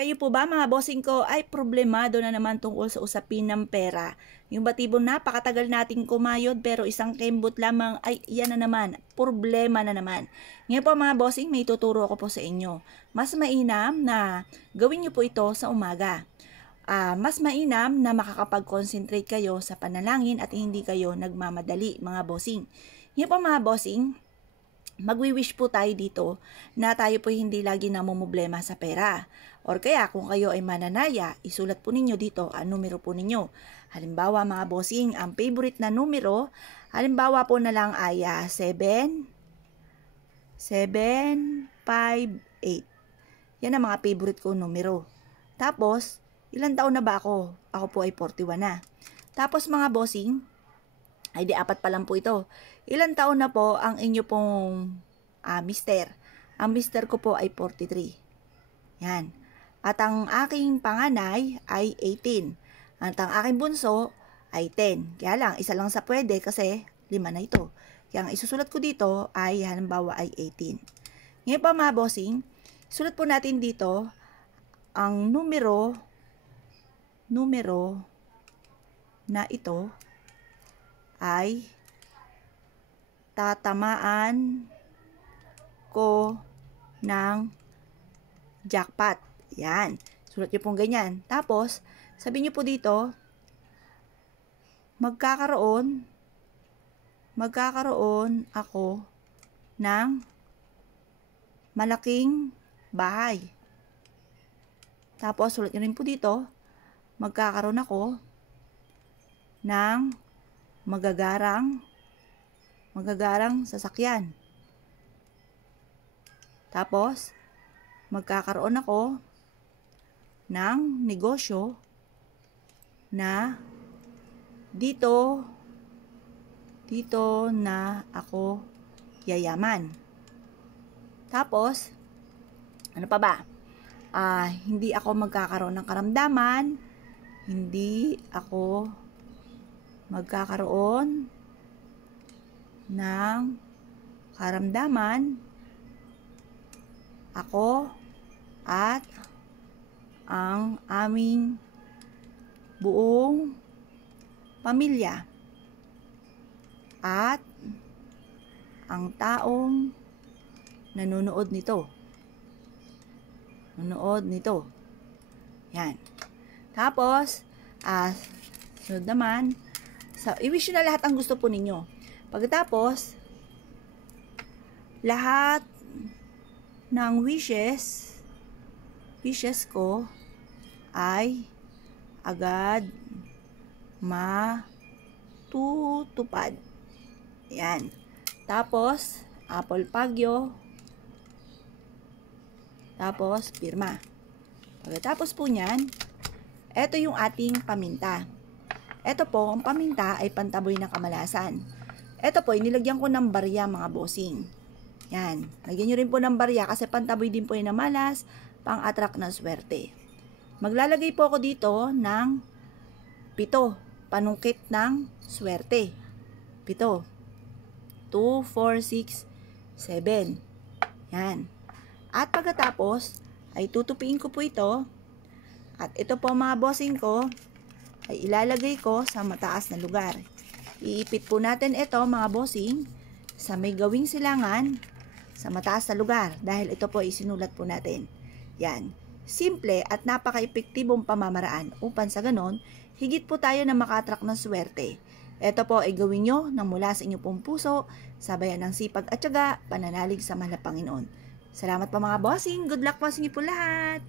Kayo po ba mga bossing ko ay problemado na naman tungkol sa usapin ng pera? Yung batibo napakatagal nating kumayod pero isang kembot lamang ay yan na naman, problema na naman. Ngayon po mga bossing, may tuturo ko po sa inyo. Mas mainam na gawin niyo po ito sa umaga. Mas mainam na makakapag-concentrate kayo sa panalangin at hindi kayo nagmamadali mga bossing. Ngayon po mga bossing, magwi-wish po tayo dito na tayo po hindi lagi namumblema sa pera. Or kaya kung kayo ay mananaya, isulat po ninyo dito ang numero po ninyo. Halimbawa mga bossing, ang favorite na numero, halimbawa po na lang ay 7, 7, 5, 8. Yan ang mga favorite ko numero. Tapos, ilang taon na ba ako? Ako po ay 41 na. Tapos mga bossing, ay di apat pa lang po ito. Ilang taon na po ang inyo pong mister? Ang mister ko po ay 43. Yan. At ang aking panganay ay 18. At ang aking bunso ay 10. Kaya lang, isa lang sa pwede kasi 5 na ito. Kaya ang isusulat ko dito ay halimbawa ay 18. Ngayon pa mga bossing, sulat po natin dito ang numero na ito ay tatamaan ko ng jackpot. Yan. Sulat nyo pong ganyan. Tapos, sabihin nyo po dito, magkakaroon ako ng malaking bahay. Tapos, sulat nyo rin po dito, magkakaroon ako ng magagarang sasakyan. Tapos, magkakaroon ako ng negosyo na dito na ako yayaman. Tapos, ano pa ba? Hindi ako magkakaroon ng karamdaman, hindi ako magkakaroon ng karamdaman, ako at ang aming buong pamilya at ang taong nanonood nito. Yan. Tapos, sunod naman, i-wish nyo na lahat ang gusto po ninyo. Pagkatapos, lahat ng wishes ko ay agad matutupad. Yan. Tapos, apple pagyo. Tapos, pirma. Pagkatapos po niyan, ito yung ating paminta. Ito po, ang paminta ay pantaboy ng kamalasan. Ito po, nilagyan ko ng barya mga bossing. Yan. Lagyan nyo rin po ng barya kasi pantaboy din po yung malas, pang-attract ng swerte. Maglalagay po ako dito ng 7, panungkit ng swerte. 7. 2, 4, 6, 7. Yan. At pagkatapos, ay tutupiin ko po ito. At ito po mga bossing ko, ay ilalagay ko sa mataas na lugar. Iipit po natin ito mga bossing sa may gawing silangan sa mataas na lugar dahil ito po isinulat po natin. Yan. Simple at napaka-epektibong pamamaraan upang sa ganon, higit po tayo na maka-attract ng swerte. Ito po ay gawin nyo nang mula sa inyong pong puso, sabayan ng sipag at tiyaga, pananalig sa mahal na Panginoon. Salamat po mga bossing. Good luck po sa inyo po lahat.